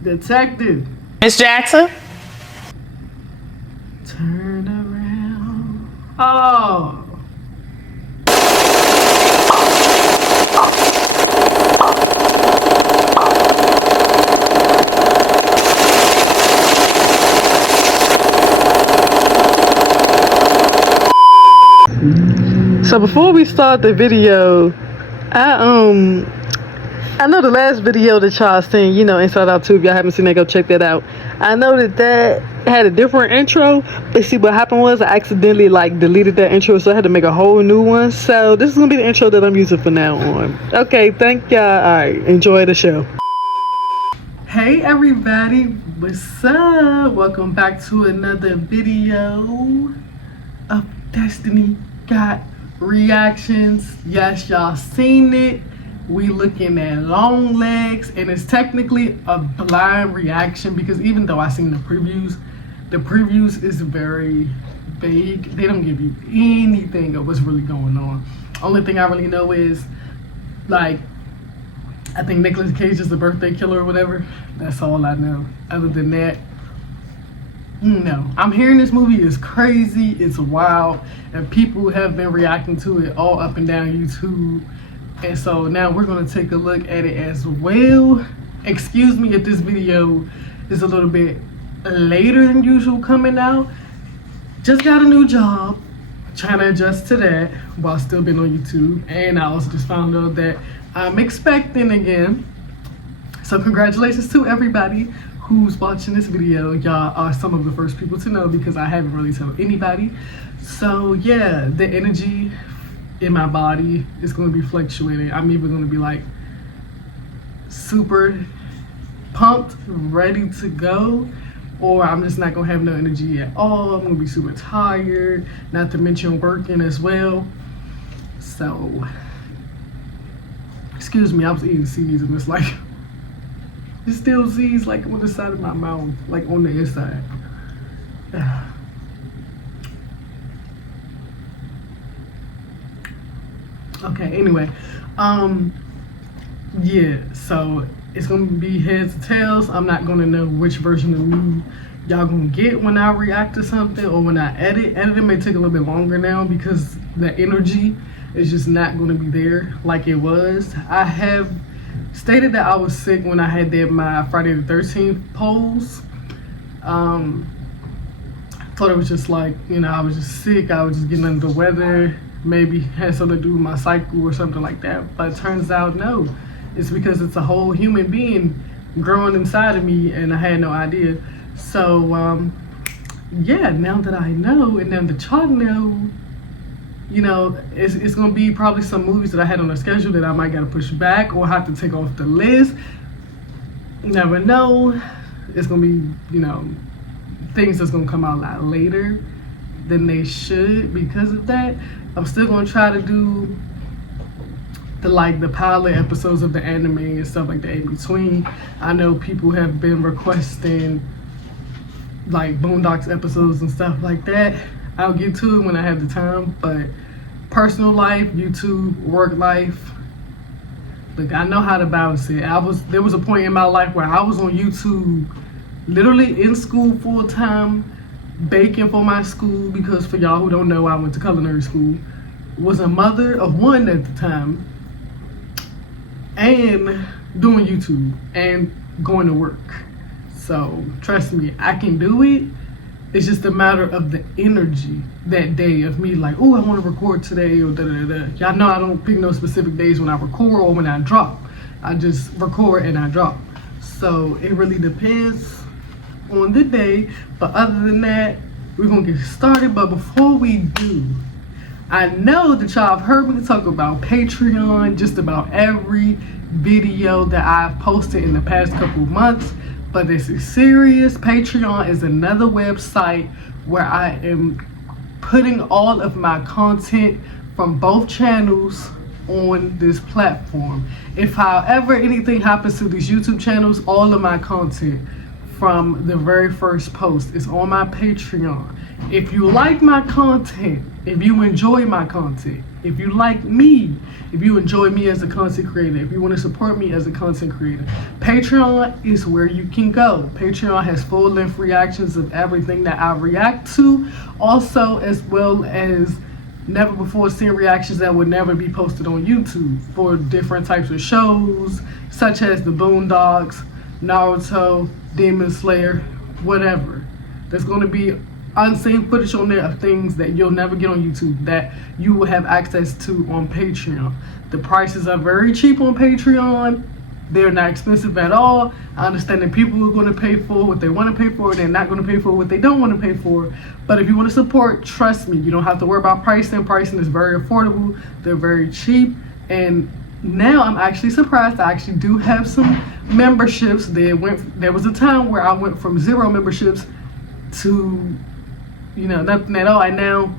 Detective. Miss Jackson? Turn around. Oh. So before we start the video, I know the last video that y'all seen, you know, Inside Out 2, if y'all haven't seen that, go check that out. I know that had a different intro, but see what happened was I accidentally deleted that intro, so I had to make a whole new one. So this is gonna be the intro that I'm using from now on. Okay, thank y'all. Alright, enjoy the show. Hey everybody, what's up? Welcome back to another video of Destiny Got Reactions. Yes, y'all seen it. We looking at Longlegs, and it's technically a blind reaction because even though I seen the previews is very vague. They don't give you anything of what's really going on. Only thing I really know is I think Nicolas Cage is the birthday killer or whatever. That's all I know. Other than that, no. I'm hearing this movie is crazy, it's wild, and people have been reacting to it all up and down YouTube. And so now we're gonna take a look at it as well. Excuse me if this video is a little bit later than usual coming out. Just got a new job, trying to adjust to that while still being on YouTube. And I also just found out that I'm expecting again. So congratulations to everybody who's watching this video. Y'all are some of the first people to know because I haven't really told anybody. So yeah, the energy in my body is going to be fluctuating. I'm either going to be super pumped, ready to go, or I'm just not going to have no energy at all. I'm going to be super tired, not to mention working as well. So excuse me, I was eating Z's and it's it's still Z's on the side of my mouth, on the inside. Okay, anyway, yeah, so it's gonna be heads or tails. I'm not gonna know which version of me y'all gonna get when I react to something or when I edit. Editing may take a little bit longer now because the energy is just not gonna be there like it was. I have stated that I was sick when I did my Friday the 13th polls. Thought it was just I was just sick, I was just getting under the weather. Maybe had something to do with my cycle or something like that, but it turns out no, it's because it's a whole human being growing inside of me and I had no idea. So yeah, now that I know and now that y'all know, it's gonna be probably some movies that I had on the schedule that I might gotta push back or have to take off the list. Never know. It's gonna be things that's gonna come out a lot later than they should because of that. I'm still gonna try to do the pilot episodes of the anime and stuff like that in between. I know people have been requesting Boondocks episodes and stuff like that. I'll get to it when I have the time, but personal life, YouTube, work life, I know how to balance it. There was a point in my life where I was on YouTube literally in school full time, baking for my school, because for y'all who don't know, I went to culinary school, was a mother of one at the time, and doing YouTube and going to work. So trust me, I can do it. It's just a matter of the energy that day of me oh, I want to record today or da-da-da-da. Y'all know I don't pick no specific days when I record or when I drop. I just record and I drop. So it really depends on the day, but other than that, we're gonna get started. But before we do, I know that y'all have heard me talk about Patreon just about every video that I've posted in the past couple months, but this is serious. Patreon is another website where I am putting all of my content from both channels on this platform. If however anything happens to these YouTube channels, all of my content from the very first post is on my Patreon. If you like my content, if you enjoy my content, If you like me, if you enjoy me as a content creator, if you want to support me as a content creator, Patreon is where you can go. Patreon has full-length reactions of everything that I react to, also as well as never before seen reactions that would never be posted on YouTube for different types of shows, such as the Boondocks, Naruto, Demon Slayer, whatever. There's going to be unseen footage on there of things that you'll never get on YouTube that you will have access to on Patreon. The prices are very cheap on Patreon. They're not expensive at all. I understand that people are going to pay for what they want to pay for, and they're not going to pay for what they don't want to pay for. But if you want to support, trust me, you don't have to worry about pricing. Pricing is very affordable. They're very cheap. And now I'm actually surprised. I actually do have some memberships. There was a time where I went from 0 memberships to, nothing at all. And now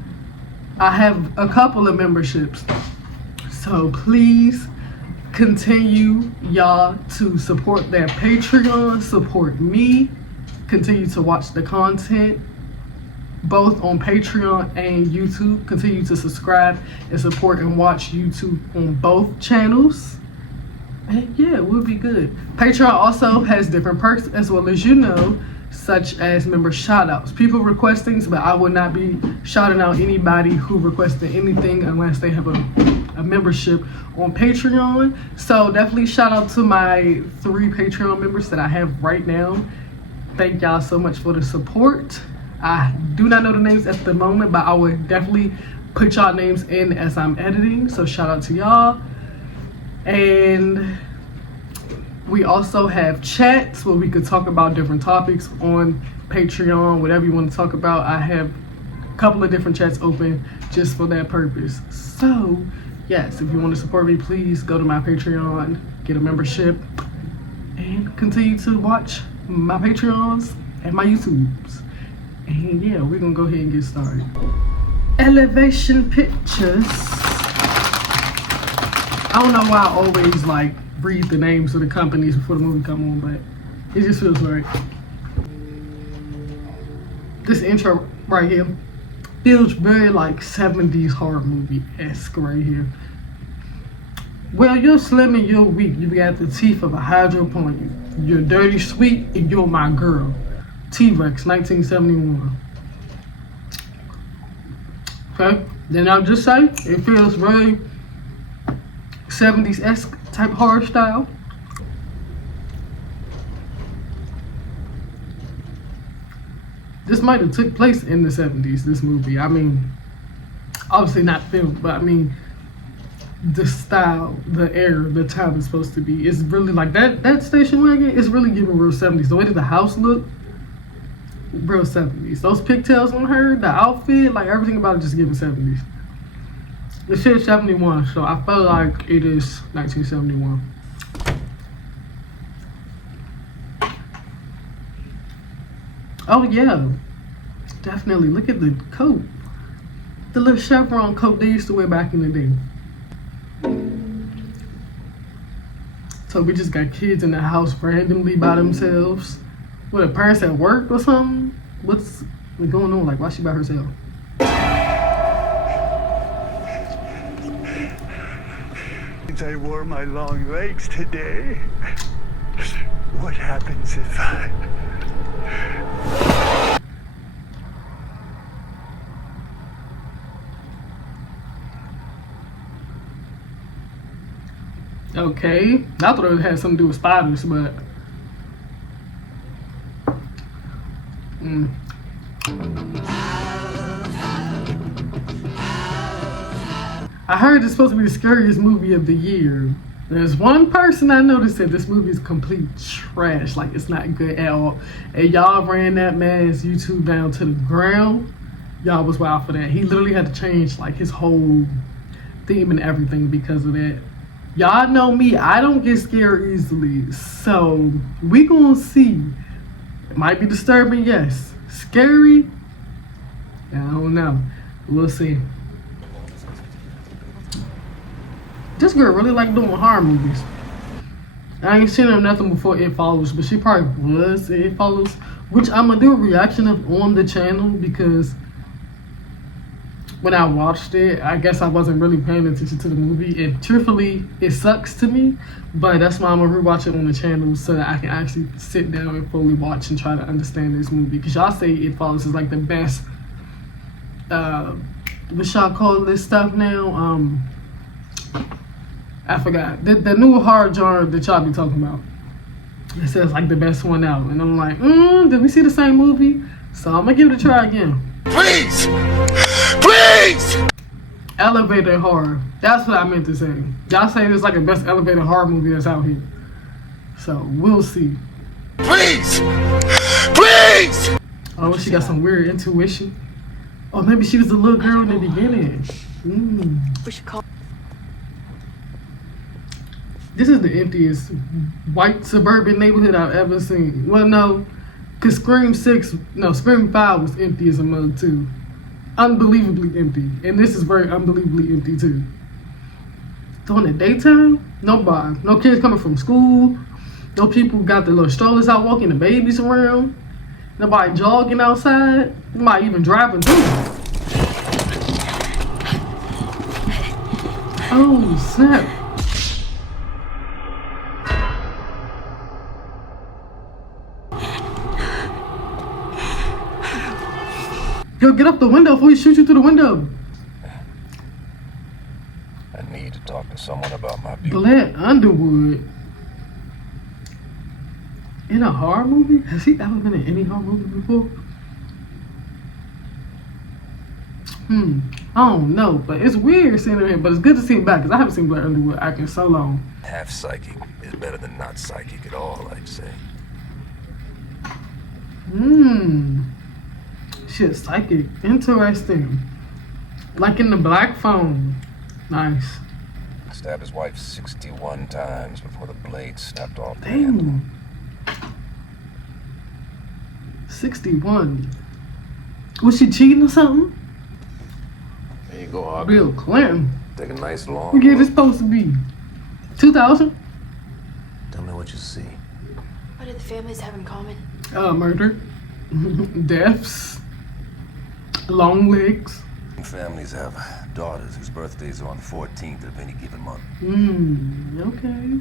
I have a couple of memberships. So please continue, y'all, to support their Patreon, support me, continue to watch the content both on Patreon and YouTube. Continue to subscribe and support and watch YouTube on both channels. And yeah, we'll be good. Patreon also has different perks as well as such as member shoutouts. People request things, but I will not be shouting out anybody who requested anything unless they have a membership on Patreon. So definitely shout out to my 3 Patreon members that I have right now. Thank y'all so much for the support. I do not know the names at the moment, but I would definitely put y'all names in as I'm editing. So shout out to y'all. And we also have chats where we could talk about different topics on Patreon, whatever you want to talk about. I have a couple of different chats open just for that purpose. So yes, if you want to support me, please go to my Patreon, get a membership, and continue to watch my Patreons and my YouTubes. And yeah, we're gonna go ahead and get started. Elevation pictures. I don't know why I always read the names of the companies before the movie come on, but it just feels right. This intro right here feels very 70s horror movie-esque right here. Well, you're slim and you're weak. You got the teeth of a hydroponic. You're dirty, sweet, and you're my girl. T-Rex, 1971. Okay, then I'll just say it feels very 70s-esque type horror style. This might have took place in the 70s, this movie. I mean, obviously not filmed, but I mean, the style, the era, the time it's supposed to be. It's really that station wagon is really giving real 70s. The way that the house looked, real 70s. Those pigtails on her, the outfit, everything about it just giving 70s. The shit's 71, so I feel like it is 1971. Oh yeah, definitely. Look at the coat. The little chevron coat they used to wear back in the day. So we just got kids in the house randomly by themselves. What, her parents at work or something? What's going on? Why she by herself? I wore my long legs today. What happens if I... Okay, I thought it had something to do with spiders, but I heard it's supposed to be the scariest movie of the year. There's one person I noticed that this movie is complete trash. It's not good at all. And y'all ran that man's YouTube down to the ground. Y'all was wild for that. He literally had to change his whole theme and everything because of that. Y'all know me, I don't get scared easily. So we gonna see. It might be disturbing, yes. Scary? I don't know. We'll see. This girl really doing horror movies. I ain't seen her nothing before It Follows, but she probably was It Follows, which I'm gonna do a reaction of on the channel because when I watched it, I guess I wasn't really paying attention to the movie. And truthfully, it sucks to me. But that's why I'm gonna rewatch it on the channel so that I can actually sit down and fully watch and try to understand this movie. Because y'all say It Follows is like the best. What y'all call this stuff now? I forgot. The new horror genre that y'all be talking about. It says like the best one out. And I'm like, did we see the same movie? So I'm gonna give it a try again. Please! Please! Elevator horror. That's what I meant to say. Y'all say it's like the best elevator horror movie that's out here. So we'll see. Please! Please! Oh, she got some weird intuition. Oh, maybe she was the little girl in the beginning. We should call. This is the emptiest white suburban neighborhood I've ever seen. Well, no, because Scream 5 was empty as a mother too. Unbelievably empty. And this is very unbelievably empty too. During the daytime, nobody. No kids coming from school. No people got their little strollers out walking the babies around. Nobody jogging outside. Nobody even driving too. Oh, snap. Yo, get up the window before he shoots you through the window. I need to talk to someone about my beauty. Blair Underwood. In a horror movie? Has he ever been in any horror movie before? I don't know, but it's weird seeing him here, but it's good to see him back, because I haven't seen Blair Underwood acting so long. Half psychic is better than not psychic at all, I'd say. Shit, psychic. Interesting. Like in the Black Phone. Nice. Stabbed his wife 61 times before the blade snapped off the handle. Damn. 61. Was she cheating or something? There you go, Hawk. Bill Clinton. Take a nice long What year this look. supposed to be? 2000? Tell me what you see. What do the families have in common? Murder. Deaths. Long legs. Families have daughters whose birthdays are on the 14th of any given month. Okay.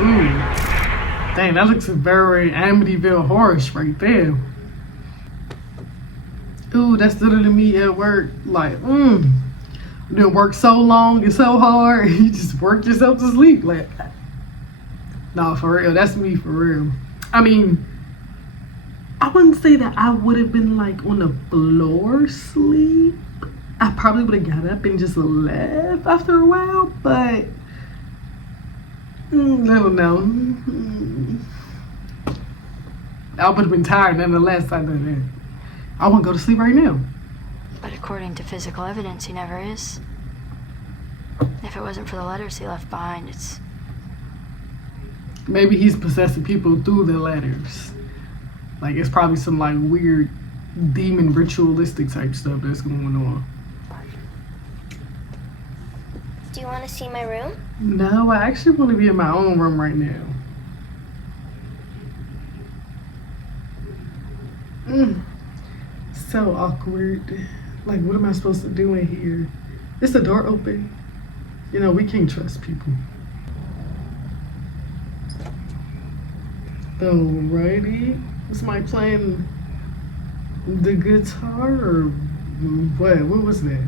Ooh. Dang, that looks very Amityville horror-ish right there. Ooh, that's literally me at work. Like, you done work so long and so hard, you just work yourself to sleep. Like, nah, for real, that's me for real. I mean, I wouldn't say that I would have been like on the floor sleep. I probably would have got up and just left after a while, but I don't know. I would have been tired nonetheless. I know that. I want to go to sleep right now. But according to physical evidence, he never is. If it wasn't for the letters he left behind, it's... Maybe he's possessing people through the letters. Like, it's probably some, like, weird demon ritualistic type stuff that's going on. Do you want to see my room? No, I actually want to be in my own room right now. So awkward. Like, what am I supposed to do in here? Is the door open? You know, we can't trust people. Alrighty. Was somebody playing the guitar or what? What was that?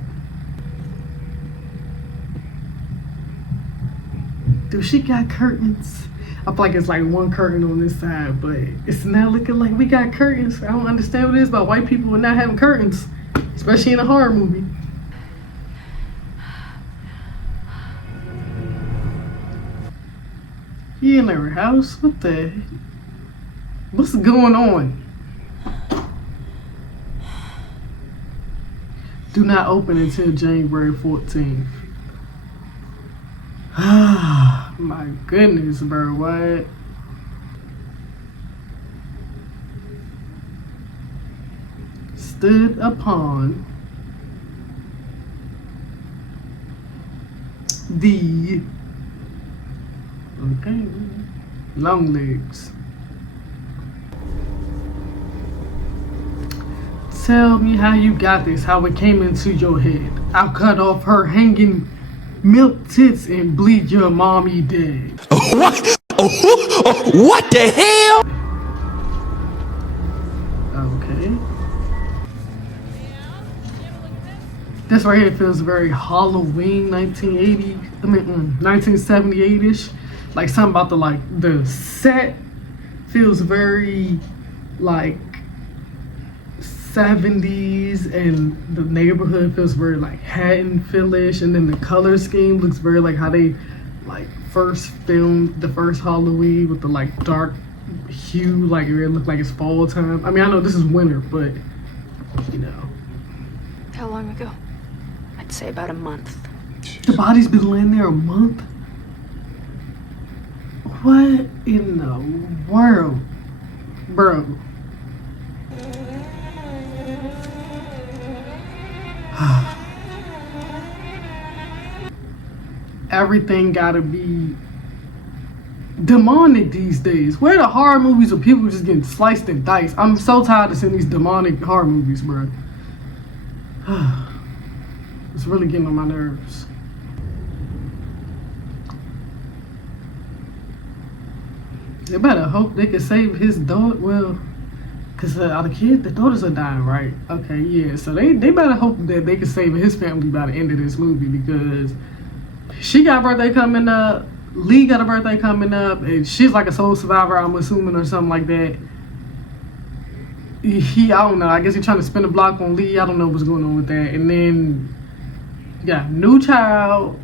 Dude, she got curtains. I feel like it's like one curtain on this side, but it's not looking like we got curtains. I don't understand what it is about white people and not having curtains, especially in a horror movie. You in their house? What the? What's going on? Do not open until January 14th. My goodness, bro, what? Stood upon the Longlegs. Tell me how you got this, how it came into your head. I'll cut off her hanging milk tits and bleed your mommy dead. What? What the hell? Okay. This right here feels very Halloween 1980. 1978-ish. Like something about the set feels very like 70s, and the neighborhood feels very like Haddonfield-ish, and then the color scheme looks very like how they like first filmed the first Halloween with the like dark hue, like it looked like it's fall time. I mean, I know this is winter, but you know. How long ago? I'd say about a month. The body's been laying there a month? What in the world? Bro. Everything gotta be demonic these days. Where are the horror movies where people just getting sliced and diced? I'm so tired of seeing these demonic horror movies, bro. It's really getting on my nerves. They better hope they can save his daughter. Well, because the daughters are dying, right? Okay, yeah. So they better hope that they can save his family by the end of this movie, because she got a birthday coming up. Lee got a birthday coming up, and she's like a soul survivor, I'm assuming, or something like that. I don't know. I guess he's trying to spin the block on Lee. I don't know what's going on with that. And then, yeah, new child.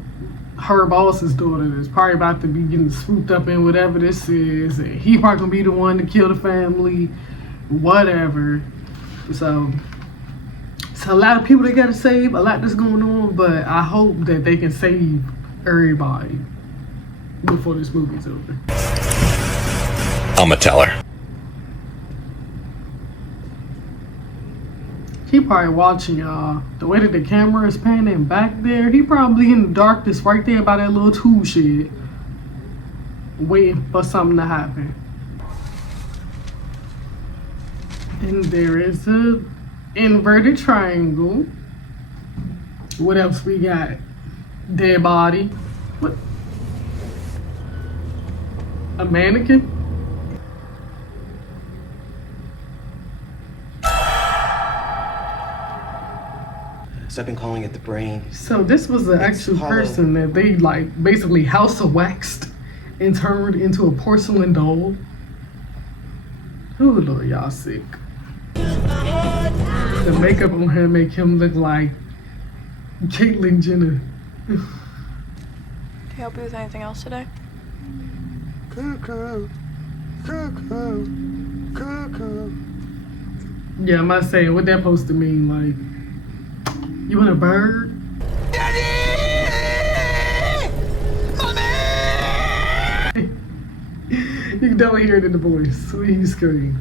Her boss's daughter is probably about to be getting swooped up in whatever this is, and he probably gonna be the one to kill the family, whatever. So it's a lot of people they gotta save, a lot that's going on, but I hope that they can save everybody before this movie's over. I'ma tell her. He probably watching y'all. The way that the camera is panning back there, he probably in the darkness right there by that little tool shed, waiting for something to happen. And there is a inverted triangle. What else we got? Dead body. What? A mannequin? So I've been calling it the brain. So this was the actual person that they like basically house waxed and turned into a porcelain doll. Ooh, Lord, y'all sick. The makeup on him make him look like Caitlyn Jenner. Can I help you with anything else today? Cuckoo, cuckoo, cuckoo. Yeah, I'm not saying what that supposed to mean. Like, you want a bird? Daddy! Mommy! You can definitely hear it in the voice when he screams.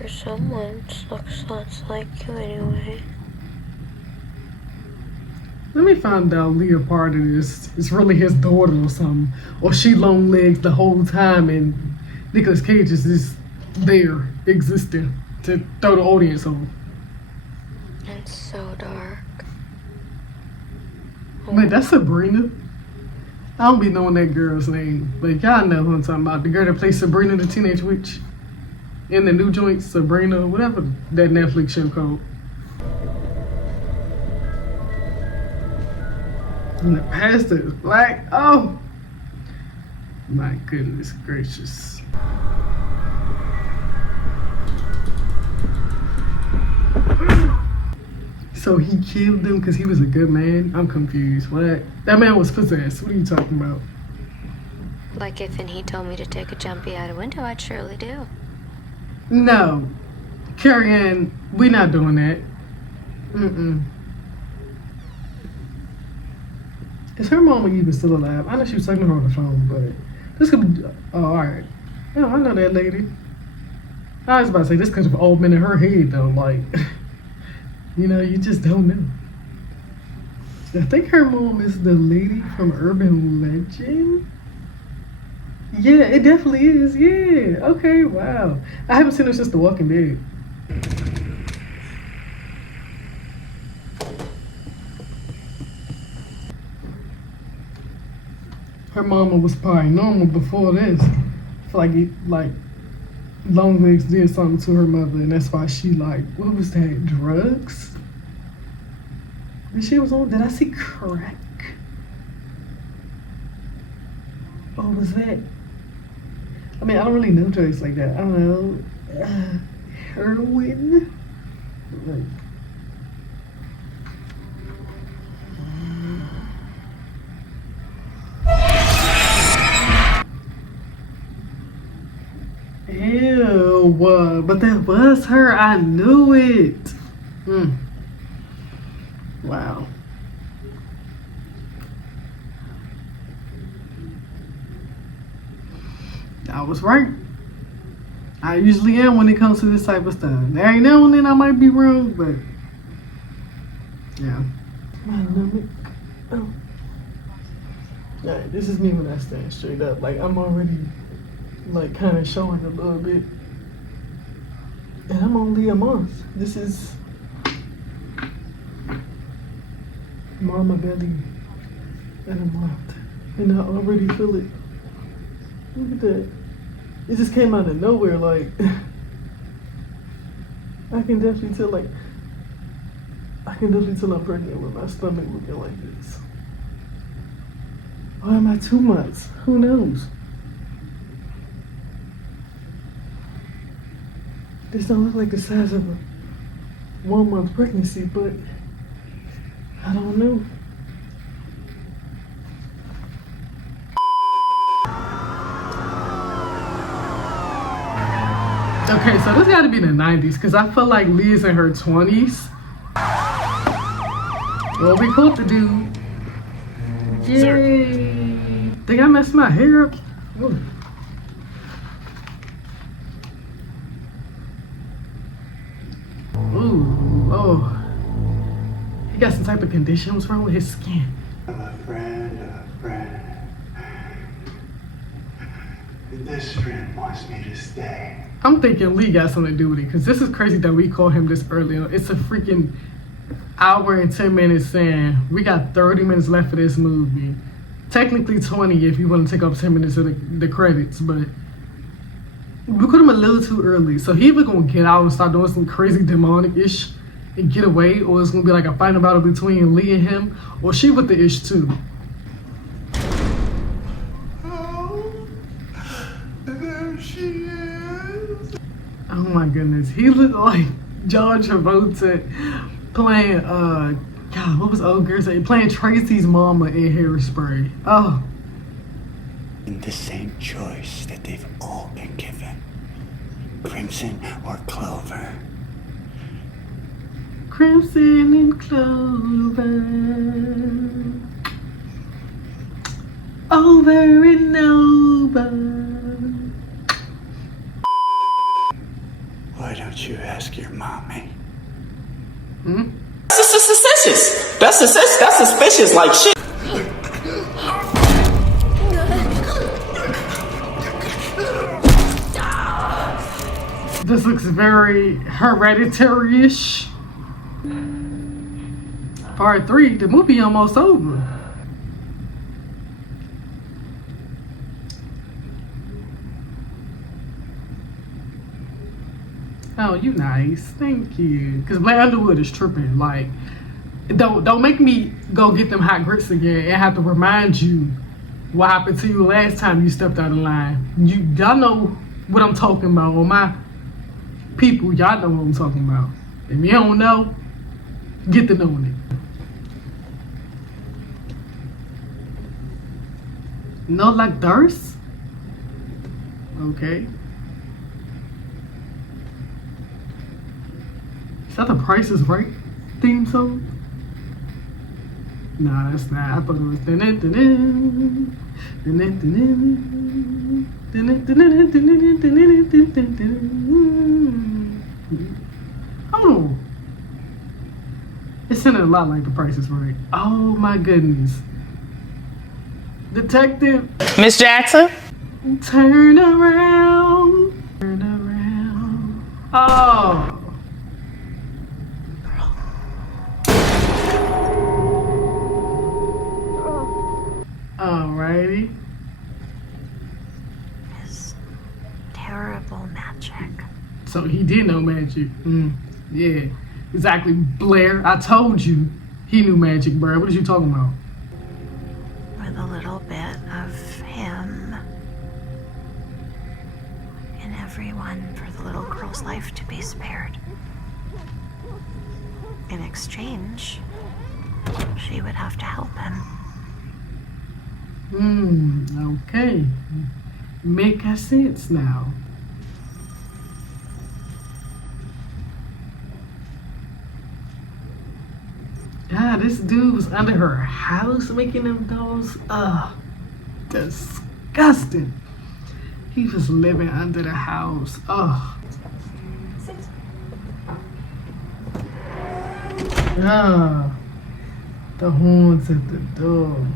Or someone just looks lots like you anyway. Let me find out Leah part of this. It's really his daughter or something. Or she long legs the whole time and Nicolas Cage is just there, existing, to throw the audience on. It's so dark. Wait, that's Sabrina? I don't be knowing that girl's name, but y'all know who I'm talking about. The girl that plays Sabrina the Teenage Witch in the new joint, Sabrina, whatever that Netflix show called. And the pastor is black. Oh, my goodness gracious. So he killed them because he was a good man? I'm confused. What? That man was possessed. What are you talking about? Like if and he told me to take a jumpy out a window, I'd surely do. No. Carrie Ann, we not doing that. Mm-mm. Is her mama even still alive? I know she was talking to her on the phone, but this could be, oh, alright. Yeah, I know that lady. I was about to say, this could have all been in her head though, like, you know, you just don't know. I think her mom is the lady from Urban Legend. Yeah, it definitely is. Yeah. Okay. Wow. I haven't seen her since The Walking Dead. her mama was probably normal before this. I feel like Longlegs did something to her mother, and that's why she like, what was that, drugs? And she was on, did I see crack? What was that? I mean, I don't really know drugs like that. I don't know. Heroin? Like, ew, but that was her. I knew it. Wow. I was right. I usually am when it comes to this type of stuff. Every now and then I might be wrong, but yeah. Oh. Alright, this is me when I stand straight up. Like, I'm already like kind of showing a little bit, and I'm only a month. This is mama belly and a month, and I already feel it. Look at that. It just came out of nowhere. Like, I can definitely tell I'm pregnant with my stomach looking like this. Or am I 2 months? Who knows? This don't look like the size of a 1 month pregnancy, but I don't know. Okay, so this gotta be the 90s, because I feel like Leah's in her 20s. Well, we caught the dude. Yay! Think I messed my hair up? Ooh. Ooh, oh. He got some type of condition. What's wrong with his skin? A friend. This friend wants me to stay. I'm thinking Lee got something to do with it, because this is crazy that we call him this early on. It's a freaking hour and 10 minutes in. We got 30 minutes left for this movie. Technically 20 if you want to take off 10 minutes of the credits, but we put him a little too early. So he either gonna get out and start doing some crazy demonic-ish and get away, or it's gonna be like a final battle between Lee and him, or she with the ish too. Oh my goodness, he looked like John Travolta playing, God, what was old girl saying? Playing Tracy's mama in Hairspray. Oh. In the same choice that they've all been given. Crimson or clover. Crimson and clover. Over and over. Why don't you ask your mommy? That's suspicious. That's suspicious like shit. This looks very hereditary-ish. Part 3, the movie almost over. Oh, you nice. Thank you. Because Blair Underwood is tripping. Like, don't make me go get them hot grits again and have to remind you what happened to you last time you stepped out of line. Y'all know what I'm talking about. Or my people, y'all know what I'm talking about. If you don't know, get to knowing it. No, like thirst? Okay. Is that the Price is Right theme song? Nah, that's not. I thought it was. Oh, it sounded a lot like The Price is Right. Oh my goodness, Detective Miss Jackson? Turn around, turn around. Oh. Alrighty. magic. So he did know magic. Yeah, exactly. Blair, I told you he knew magic, bro. What are you talking about? With a little bit of him and everyone for the little girl's life to be spared. In exchange, she would have to help him. Okay. Make sense now. God, this dude was under her house making them dolls. Disgusting. He was living under the house. The horns at the door.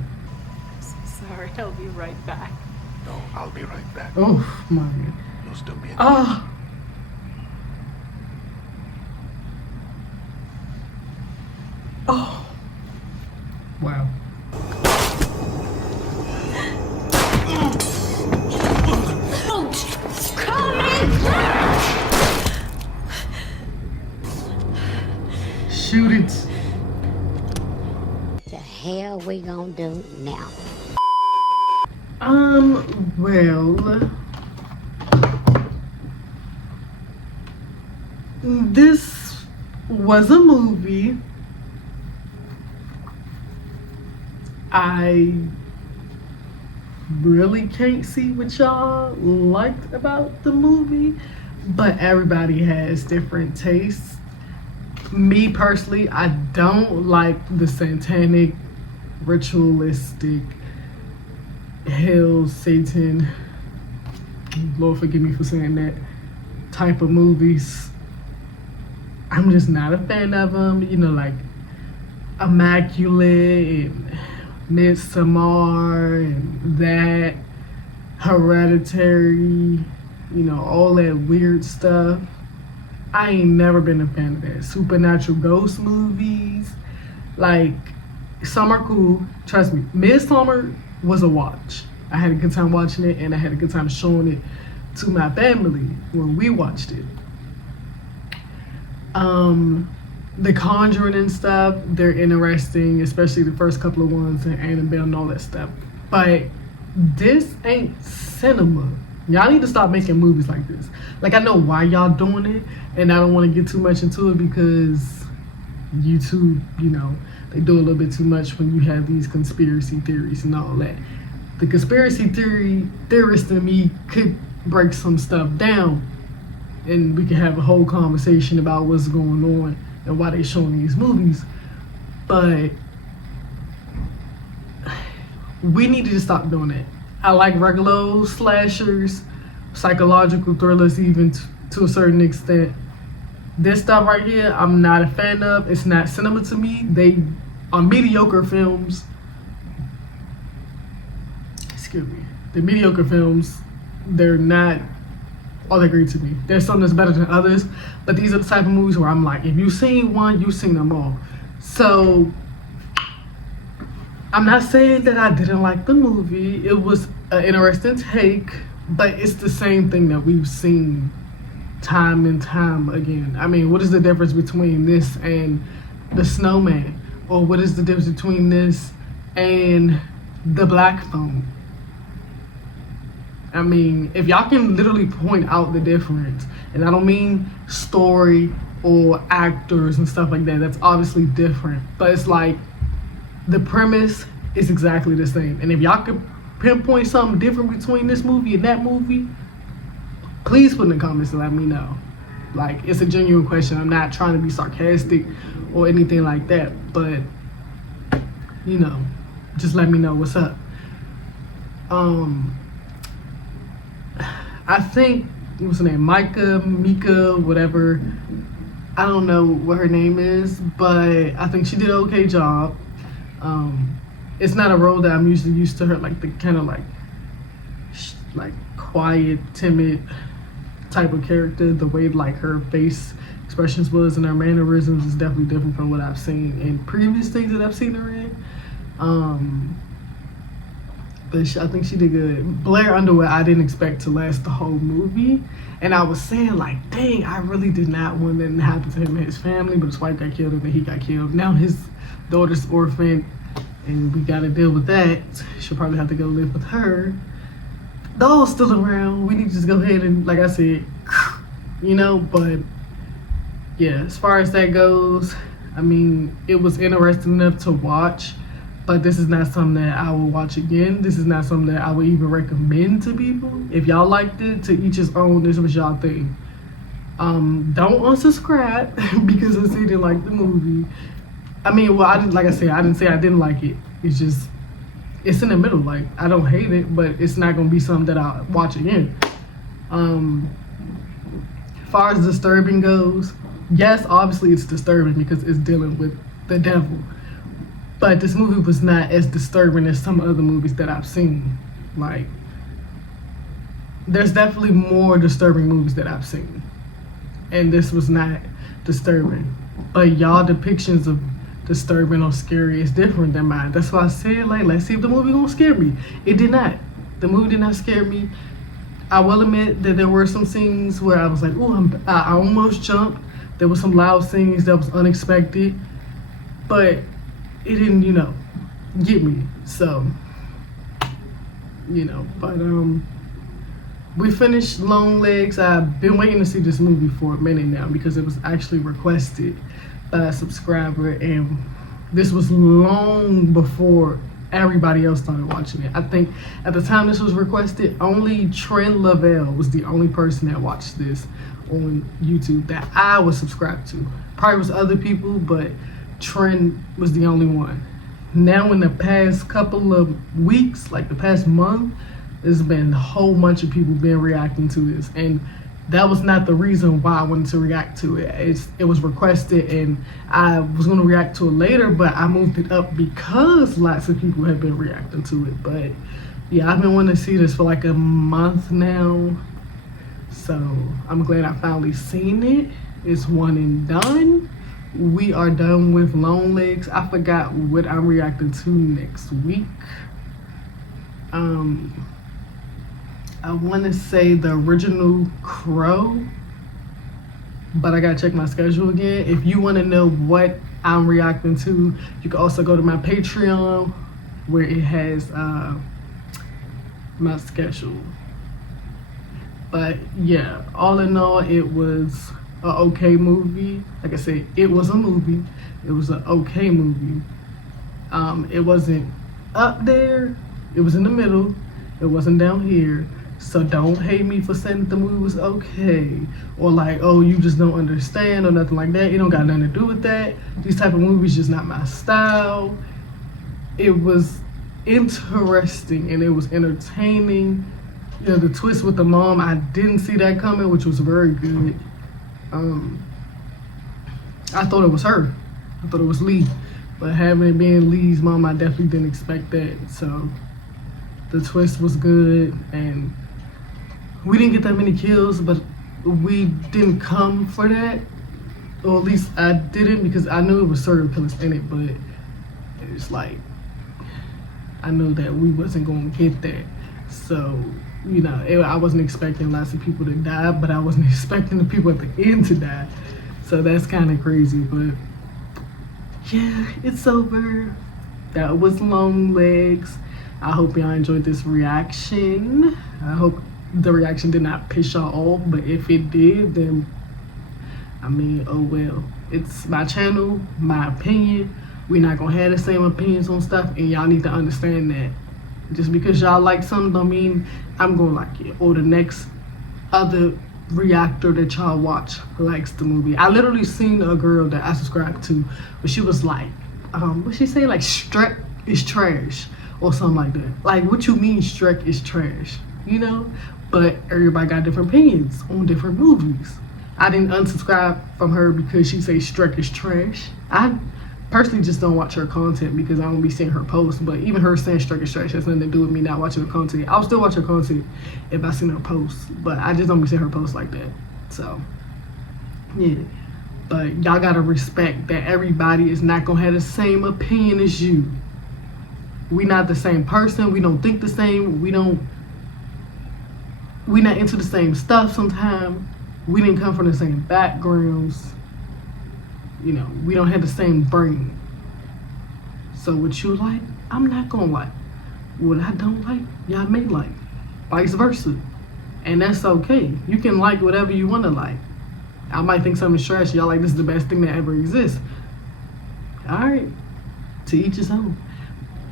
Sorry, I'll be right back. No, I'll be right back. Oh my. You'll still be in Wow. Shoot it. The hell we gonna do now? Well, this was a movie. I really can't see what y'all liked about the movie, but everybody has different tastes. Me personally, I don't like the satanic, ritualistic, hell, Satan, Lord forgive me for saying that, type of movies. I'm just not a fan of them, you know, like Immaculate and Midsommar and that, Hereditary, you know, all that weird stuff. I ain't never been a fan of that. Supernatural ghost movies, like, some are cool. Trust me, Midsommar was a watch. I had a good time watching it, and I had a good time showing it to my family when we watched it. The Conjuring and stuff, they're interesting, especially the first couple of ones, and Annabelle and all that stuff. But this ain't cinema. Y'all need to stop making movies like this. Like, I know why y'all doing it, and I don't want to get too much into it because YouTube, you know, they do a little bit too much when you have these conspiracy theories and all that. The conspiracy theorist in me could break some stuff down, and we could have a whole conversation about what's going on and why they showing these movies. But we need to stop doing that. I like regular slashers, psychological thrillers even to a certain extent. This stuff right here, I'm not a fan of. It's not cinema to me. They are mediocre films. Excuse me. The mediocre films, they're not all that great to me. There's some that's better than others, but these are the type of movies where I'm like, if you've seen one, you've seen them all. So I'm not saying that I didn't like the movie. It was an interesting take, but it's the same thing that we've seen time and time again. I mean, what is the difference between this and The Snowman? Or what is the difference between this and The Black Phone? I mean, if y'all can literally point out the difference, and I don't mean story or actors and stuff like that, that's obviously different, but it's like the premise is exactly the same. And if y'all could pinpoint something different between this movie and that movie, please put in the comments and let me know. Like, it's a genuine question. I'm not trying to be sarcastic or anything like that, but you know, just let me know what's up. I think, what's her name, Mika, whatever, I don't know what her name is, but I think she did an okay job. It's not a role that I'm usually used to her, like the kind of like quiet, timid type of character. The way like her face expressions was and her mannerisms is definitely different from what I've seen in previous things that I've seen her in. But I think she did good. Blair Underwood, I didn't expect to last the whole movie. And I was saying, like, dang, I really did not want that to happen to him and his family, but his wife got killed and then he got killed. Now his daughter's orphaned, and we gotta deal with that. She'll probably have to go live with her. Doll's still around. We need to just go ahead and, like I said, you know, but yeah, as far as that goes, I mean, it was interesting enough to watch, but this is not something that I will watch again. This is not something that I would even recommend to people. If y'all liked it, to each his own, this was y'all thing. Don't unsubscribe because I didn't like the movie. I mean, well, I didn't, like I said, I didn't say I didn't like it. It's just, it's in the middle. Like, I don't hate it, but it's not gonna be something that I'll watch again. As far as disturbing goes, yes, obviously it's disturbing because it's dealing with the devil. But this movie was not as disturbing as some other movies that I've seen. Like, there's definitely more disturbing movies that I've seen. And this was not disturbing. But y'all depictions of disturbing or scary is different than mine. That's why I said, like, let's see if the movie gonna scare me. It did not. The movie did not scare me. I will admit that there were some scenes where I was like, ooh, I almost jumped. There were some loud scenes that was unexpected. But it didn't, you know, get me. So, you know, but we finished Longlegs. I've been waiting to see this movie for a minute now because it was actually requested by a subscriber, and this was long before everybody else started watching it. I think at the time this was requested, only Trent Lavelle was the only person that watched this on YouTube that I was subscribed to. Probably was other people, but Trent was the only one. Now in the past couple of weeks, like the past month, there's been a whole bunch of people been reacting to this, and that was not the reason why I wanted to react to it. It was requested, and I was going to react to it later, but I moved it up because lots of people have been reacting to it. But yeah, I've been wanting to see this for like a month now, so I'm glad I finally seen it. It's one and done. We are done with Longlegs. I forgot what I'm reacting to next week. I want to say the original Crow, but I gotta check my schedule again. If you want to know what I'm reacting to, you can also go to my Patreon where it has my schedule. But yeah, all in all, it was an okay movie. Like I said, it was a movie. It was an okay movie. It wasn't up there. It was in the middle. It wasn't down here. So don't hate me for saying that the movie was okay, or like, oh, you just don't understand or nothing like that. It don't got nothing to do with that. These type of movies just not my style. It was interesting and it was entertaining. You know, the twist with the mom, I didn't see that coming, which was very good. I thought it was her. I thought it was Lee, but having it being Lee's mom, I definitely didn't expect that. So the twist was good, and we didn't get that many kills, but we didn't come for that. Or at least I didn't, because I knew it was serial killers in it, but it's like, I knew that we wasn't going to get that. So, you know, I wasn't expecting lots of people to die, but I wasn't expecting the people at the end to die. So that's kind of crazy, but yeah, it's over. That was Longlegs. I hope y'all enjoyed this reaction. I hope the reaction did not piss y'all off, but if it did, then I mean, oh well. It's my channel, my opinion. We're not gonna have the same opinions on stuff, and y'all need to understand that. Just because y'all like something don't mean I'm gonna like it, or the next other reactor that y'all watch likes the movie. I literally seen a girl that I subscribed to, but she was like, what she say, like Shrek is trash or something like that. Like, what you mean Shrek is trash, you know? But everybody got different opinions on different movies. I didn't unsubscribe from her because she says Shrek is trash. I personally just don't watch her content because I don't be seeing her posts, but even her saying Shrek is trash has nothing to do with me not watching her content. I'll still watch her content if I seen her posts, but I just don't be seeing her posts like that. So, yeah. But y'all gotta respect that everybody is not gonna have the same opinion as you. we not the same person. We don't think the same. We not into the same stuff sometimes. We didn't come from the same backgrounds. You know, we don't have the same brain. So what you like, I'm not gonna like. What I don't like, y'all may like. Vice versa. And that's okay. You can like whatever you want to like. I might think something's trash. Y'all like, this is the best thing that ever exists. Alright. To each his own.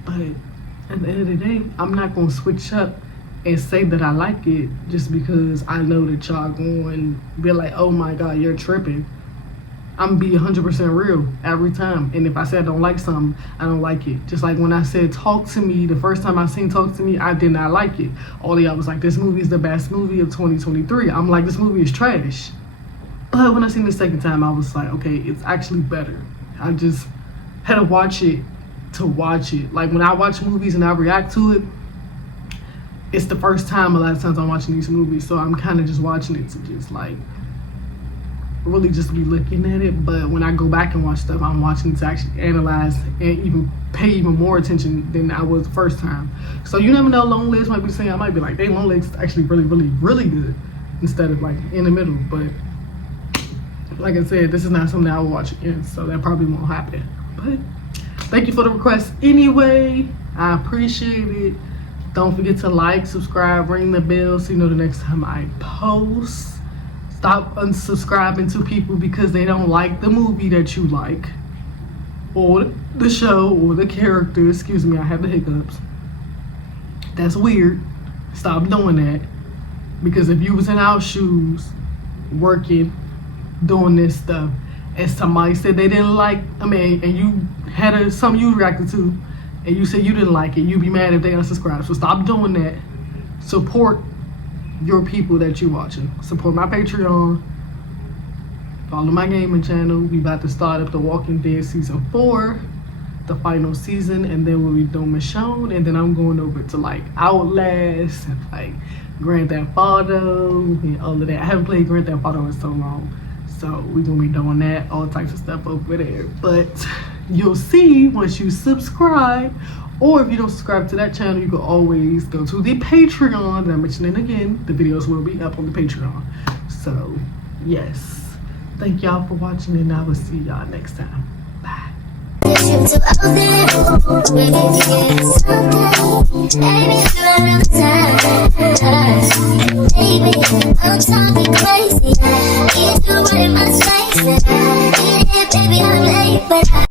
But at the end of the day, I'm not gonna switch up and say that I like it just because I know that y'all going to be like, oh my God, you're tripping. I'm gonna be 100% real every time. And if I say I don't like something, I don't like it. Just like when I said Talk to Me, the first time I seen Talk to Me, I did not like it. All of y'all was like, this movie is the best movie of 2023. I'm like, this movie is trash. But when I seen it the second time, I was like, okay, it's actually better. I just had to watch it to watch it. Like when I watch movies and I react to it, it's the first time a lot of times I'm watching these movies, so I'm kind of just watching it to just like really just be looking at it. But when I go back and watch stuff, I'm watching to actually analyze and even pay even more attention than I was the first time. So you never know, Longlegs might be saying, I might be like, dang, Longlegs is actually really, really, really good, instead of like in the middle. But like I said, this is not something I will watch again, so that probably won't happen. But thank you for the request anyway. I appreciate it. Don't forget to like, subscribe, ring the bell so you know the next time I post. Stop unsubscribing to people because they don't like the movie that you like, or the show, or the character. Excuse me, I have the hiccups. That's weird. Stop doing that. Because if you was in our shoes, working, doing this stuff, and somebody said they didn't like, and you had something you reacted to, and you said you didn't like it, you'd be mad if they unsubscribe. So stop doing that. Support your people that you're watching. Support my Patreon. Follow my gaming channel. We about to start up The Walking Dead season 4, the final season, and then we'll be doing Michonne, and then I'm going over to like Outlast and like Grand Theft Auto and all of that. I haven't played Grand Theft Auto in so long, so we're gonna be doing that, all types of stuff over there. But you'll see once you subscribe, or if you don't subscribe to that channel, you can always go to the Patreon that I'm mentioning again. The videos will be up on the Patreon. So yes, thank y'all for watching, and I will see y'all next time. Bye. Baby, I'm talking crazy.